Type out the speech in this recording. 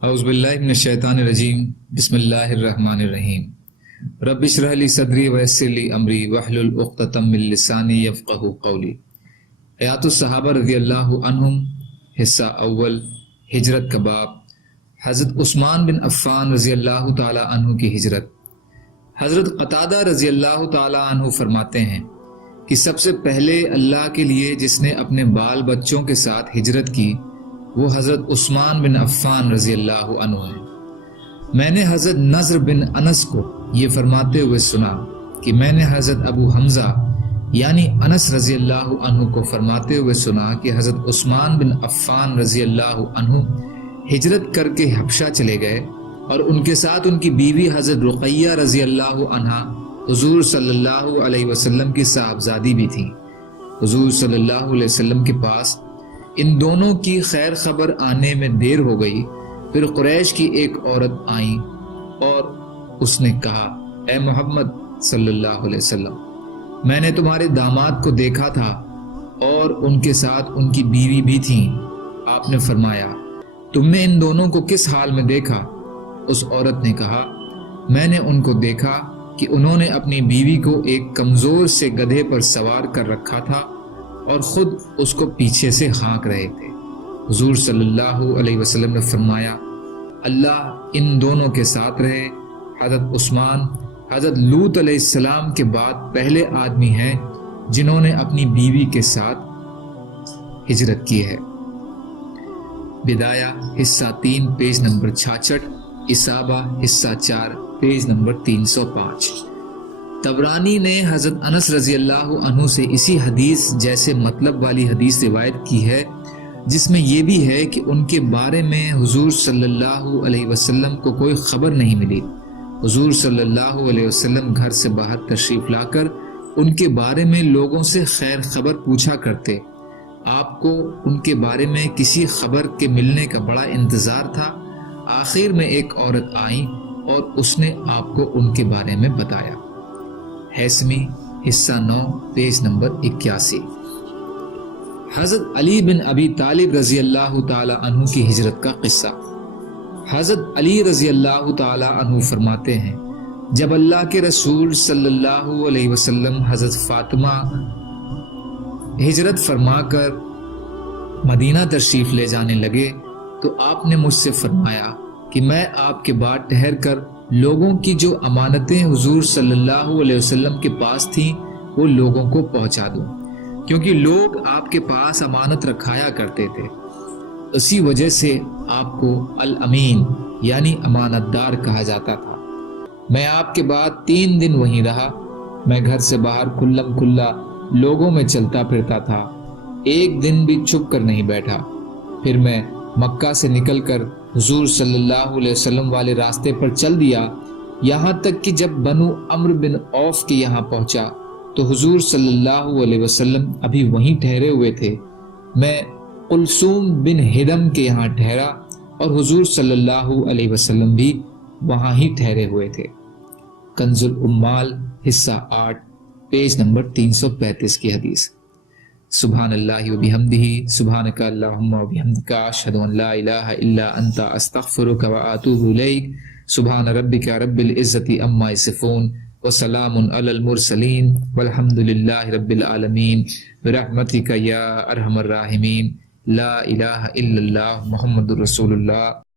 اعوذ باللہ من الشیطان الرجیم بسم اللہ الرحمن الرحیم رب اشرح لی صدری ویسر لی امری واحلل عقدۃ من لسانی یفقہوا قولی۔ حیات الصحابہ رضی اللہ عنہم، حصہ اول، ہجرت کا باب۔ حضرت عثمان بن عفان رضی اللہ تعالی عنہ کی ہجرت۔ حضرت قتادہ رضی اللہ تعالی عنہ فرماتے ہیں کہ سب سے پہلے اللہ کے لیے جس نے اپنے بال بچوں کے ساتھ ہجرت کی وہ حضرت عثمان بن عفان رضی اللہ عنہ ہیں۔ میں نے حضرت نضر بن انس کو یہ فرماتے ہوئے سنا کہ میں نے حضرت ابو حمزہ یعنی انس رضی اللہ عنہ کو فرماتے ہوئے سنا کہ حضرت عثمان بن عفان رضی اللہ عنہ ہجرت کر کے حبشہ چلے گئے اور ان کے ساتھ ان کی بیوی حضرت رقیہ رضی اللہ عنہا حضور صلی اللہ علیہ وسلم کی صاحبزادی بھی تھی۔ حضور صلی اللہ علیہ وسلم کے پاس ان دونوں کی خیر خبر آنے میں دیر ہو گئی۔ پھر قریش کی ایک عورت آئیں اور اس نے کہا، اے محمد صلی اللہ علیہ وسلم، میں نے تمہارے داماد کو دیکھا تھا اور ان کے ساتھ ان کی بیوی بھی تھیں۔ آپ نے فرمایا، تم نے ان دونوں کو کس حال میں دیکھا؟ اس عورت نے کہا، میں نے ان کو دیکھا کہ انہوں نے اپنی بیوی کو ایک کمزور سے گدھے پر سوار کر رکھا تھا اور خود اس کو پیچھے سے ہانک رہے تھے۔ حضور صلی اللہ علیہ وسلم نے فرمایا، اللہ ان دونوں کے ساتھ رہے۔ حضرت عثمان حضرت لوط علیہ السلام کے بعد پہلے آدمی ہیں جنہوں نے اپنی بیوی کے ساتھ ہجرت کی ہے۔ بدایہ حصہ 3 پیج نمبر 66، اصابہ حصہ 4 پیج نمبر 305۔ طبرانی نے حضرت انس رضی اللہ عنہ سے اسی حدیث جیسے مطلب والی حدیث روایت کی ہے، جس میں یہ بھی ہے کہ ان کے بارے میں حضور صلی اللہ علیہ وسلم کو کوئی خبر نہیں ملی۔ حضور صلی اللہ علیہ وسلم گھر سے باہر تشریف لا کر ان کے بارے میں لوگوں سے خیر خبر پوچھا کرتے۔ آپ کو ان کے بارے میں کسی خبر کے ملنے کا بڑا انتظار تھا۔ آخر میں ایک عورت آئی اور اس نے آپ کو ان کے بارے میں بتایا۔ حیثمی حصہ 9 پیج نمبر 81۔ حضرت علی بن ابی طالب رضی اللہ تعالی عنہ کی ہجرت کا قصہ۔ حضرت علی رضی اللہ تعالی عنہ فرماتے ہیں، جب اللہ کے رسول صلی اللہ علیہ وسلم حضرت فاطمہ ہجرت فرما کر مدینہ تشریف لے جانے لگے تو آپ نے مجھ سے فرمایا کہ میں آپ کے بعد ٹھہر کر لوگوں کی جو امانتیں حضور صلی اللہ علیہ وسلم کے پاس تھیں وہ لوگوں کو پہنچا دوں، کیونکہ لوگ آپ کے پاس امانت رکھایا کرتے تھے۔ اسی وجہ سے آپ کو الامین یعنی امانت دار کہا جاتا تھا۔ میں آپ کے بعد 3 دن وہیں رہا۔ میں گھر سے باہر کھلم کھلا لوگوں میں چلتا پھرتا تھا، ایک دن بھی چھپ کر نہیں بیٹھا۔ پھر میں مکہ سے نکل کر حضور صلی اللہ علیہ وسلم والے راستے پر چل دیا، یہاں تک کہ جب بنو عمرو بن عوف کے یہاں پہنچا تو حضور صلی اللہ علیہ وسلم ابھی وہیں ٹھہرے ہوئے تھے۔ میں کلثوم بن ہدم کے یہاں ٹھہرا اور حضور صلی اللہ علیہ وسلم بھی وہاں ہی ٹھہرے ہوئے تھے۔ کنز الاموال حصہ 8 پیج نمبر 335 کی حدیث۔ سبحان اللہ وبحمدہ، سبحانک اللہم وبحمدک، اشہد ان لا الہ الا انت، استغفرک واتوب الیک۔ سبحان ربک رب العزت عما یصفون، وسلام علی المرسلین، والحمد للہ رب العالمین، برحمتک یا ارحم الراحمین، لا الہ الا اللہ، محمد رسول اللہ۔